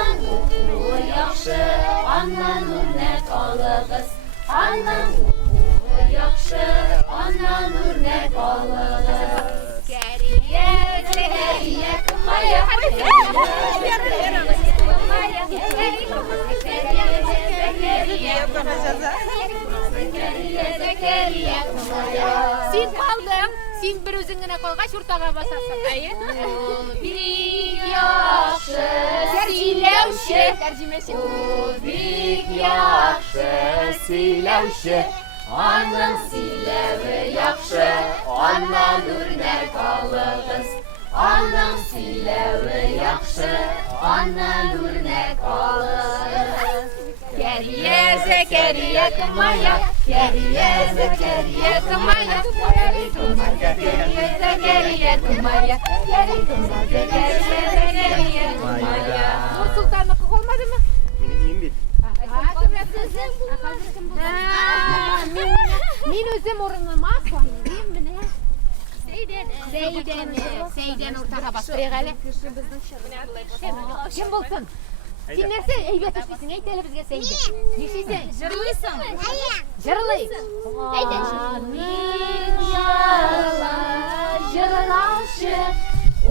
Anam uğur yaxşı, anan örnek alığız. Anam uğur yaxşı, anan örnek alığız. Geriye, geriye kımaya, Sen kaldın, sen bir özüngüne kolga şurtağa basasın. Hayır. bir yaxşı, silevşi. Bir yaxşı, silevşi. Anın silevi yaxşı, anan örnek alığız. Anın silevi yaxşı, anan örnek alığız. Geriye Zekeriya kımaya, geriye Zekeriya kımaya, geri kımaya, geriye Zekeriya kımaya, geri kımaya, geriye Zekeriya kımaya. Nur Sultanlık olmadı mı? Min Men özüm orunuma so'yayım mı ne? Seyden ortaga bastırayıq hele. Kim bulsun? Sen nerse eybet işlisin, eyteli bizge Seyden. Nişiysen? Jırlıysan? Jırlıyız. Amin yalla jırlavşı,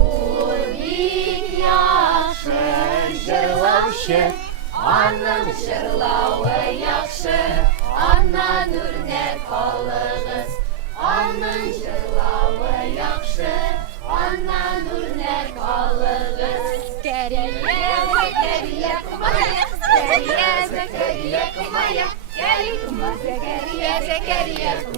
ulik yaxşı jırlavşı. Anın jırlavı yaxşı, anan örnek alığız. Anın jırlavı yaxşı, anan örnek alığız. Geriye Zekeriya kımaya, geriye Zekeriya kımaya, geri kımaya, geriye Zekeriya kımaya.